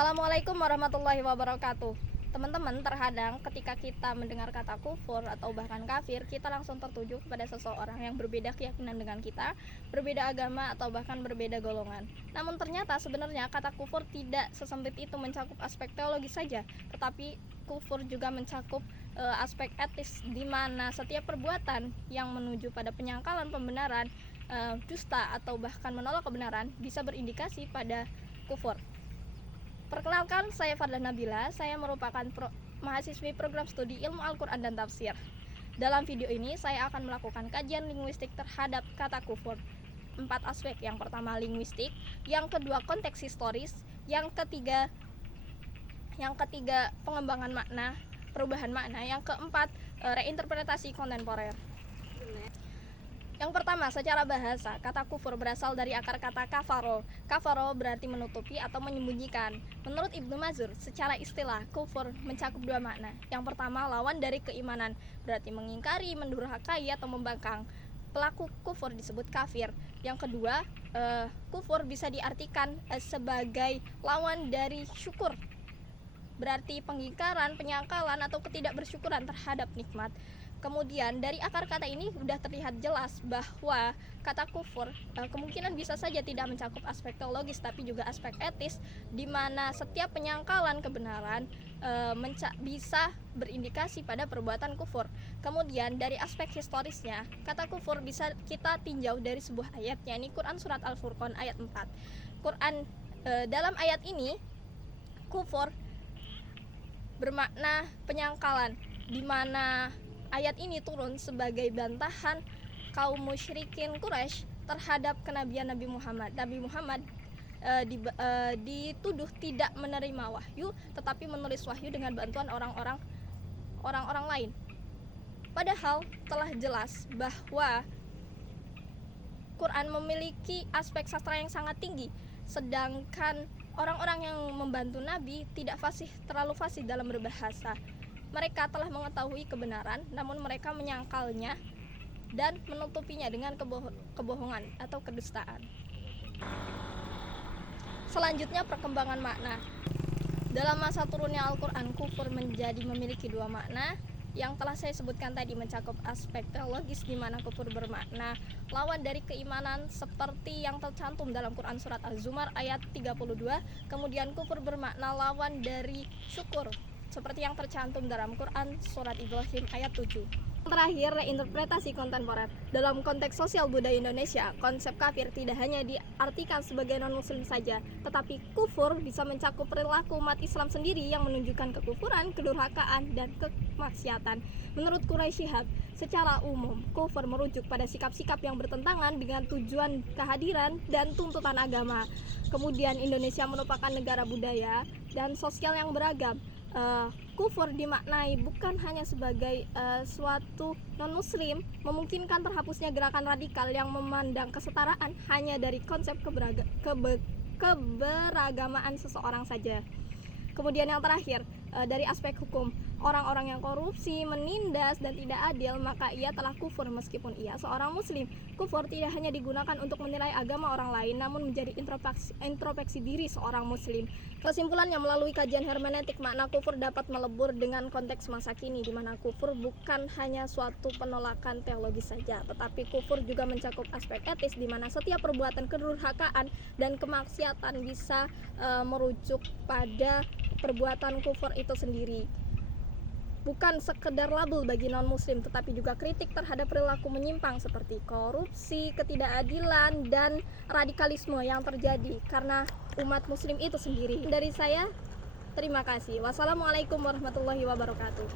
Assalamualaikum warahmatullahi wabarakatuh. Teman-teman, terkadang ketika kita mendengar kata kufur atau bahkan kafir, kita langsung tertuju kepada seseorang yang berbeda keyakinan dengan kita, berbeda agama atau bahkan berbeda golongan. Namun ternyata sebenarnya kata kufur tidak sesempit itu mencakup aspek teologis saja, tetapi kufur juga mencakup aspek etis, di mana setiap perbuatan yang menuju pada penyangkalan pembenaran, dusta atau bahkan menolak kebenaran bisa berindikasi pada kufur. Perkenalkan, saya Fadlah Nabila. Saya merupakan mahasiswi program studi ilmu Al-Quran dan Tafsir. Dalam video ini, saya akan melakukan kajian linguistik terhadap kata kufur. 4 aspek. Yang pertama linguistik, yang kedua konteks historis, yang ketiga pengembangan makna, perubahan makna, yang keempat reinterpretasi kontemporer. Yang pertama, secara bahasa, kata kufur berasal dari akar kata kafaro. Kafaro berarti menutupi atau menyembunyikan. Menurut Ibnu Mazur, secara istilah, kufur mencakup 2 makna. Yang pertama, lawan dari keimanan, berarti mengingkari, mendurhakai, atau membangkang. Pelaku kufur disebut kafir. Yang kedua, kufur bisa diartikan sebagai lawan dari syukur, berarti pengingkaran, penyangkalan, atau ketidakbersyukuran terhadap nikmat. Kemudian dari akar kata ini sudah terlihat jelas bahwa kata kufur kemungkinan bisa saja tidak mencakup aspek teologis, tapi juga aspek etis, di mana setiap penyangkalan kebenaran bisa berindikasi pada perbuatan kufur. Kemudian dari aspek historisnya, kata kufur bisa kita tinjau dari sebuah ayat, yakni Quran Surat Al-Furqan ayat 4. Dalam ayat ini, kufur bermakna penyangkalan, di mana ayat ini turun sebagai bantahan kaum musyrikin Quraisy terhadap kenabian Nabi Muhammad. Nabi Muhammad dituduh tidak menerima wahyu, tetapi menulis wahyu dengan bantuan orang-orang lain. Padahal telah jelas bahwa Quran memiliki aspek sastra yang sangat tinggi, sedangkan orang-orang yang membantu Nabi tidak terlalu fasih dalam berbahasa. Mereka telah mengetahui kebenaran, namun mereka menyangkalnya dan menutupinya dengan kebohongan atau kedustaan. Selanjutnya, perkembangan makna. Dalam masa turunnya Al-Quran, kufur memiliki 2 makna. Yang telah saya sebutkan tadi mencakup aspek teologis, di mana kufur bermakna lawan dari keimanan seperti yang tercantum dalam Quran Surat Az-Zumar ayat 32. Kemudian kufur bermakna lawan dari syukur, seperti yang tercantum dalam Quran Surat Ibrahim ayat 7. Terakhir, reinterpretasi kontemporer. Dalam konteks sosial budaya Indonesia, konsep kafir tidak hanya diartikan sebagai non-muslim saja, tetapi kufur bisa mencakup perilaku umat Islam sendiri yang menunjukkan kekufuran, kedurhakaan, dan kemaksiatan. Menurut Quraisy Shihab, secara umum, kufur merujuk pada sikap-sikap yang bertentangan dengan tujuan kehadiran dan tuntutan agama. Kemudian, Indonesia merupakan negara budaya dan sosial yang beragam. Kufur dimaknai bukan hanya sebagai suatu non-muslim, memungkinkan terhapusnya gerakan radikal yang memandang kesetaraan hanya dari konsep keberagamaan seseorang saja. Kemudian yang terakhir, dari aspek hukum, orang-orang yang korupsi, menindas, dan tidak adil, maka ia telah kufur meskipun ia seorang muslim. Kufur tidak hanya digunakan untuk menilai agama orang lain, namun menjadi introspeksi diri seorang muslim. Kesimpulannya, melalui kajian hermeneutik, makna kufur dapat melebur dengan konteks masa kini, di mana kufur bukan hanya suatu penolakan teologis saja, tetapi kufur juga mencakup aspek etis, di mana setiap perbuatan kedurhakaan dan kemaksiatan bisa merujuk pada perbuatan kufur itu sendiri. Bukan sekedar label bagi non-muslim, tetapi juga kritik terhadap perilaku menyimpang seperti korupsi, ketidakadilan, dan radikalisme yang terjadi karena umat muslim itu sendiri. Dari saya, terima kasih. Wassalamualaikum warahmatullahi wabarakatuh.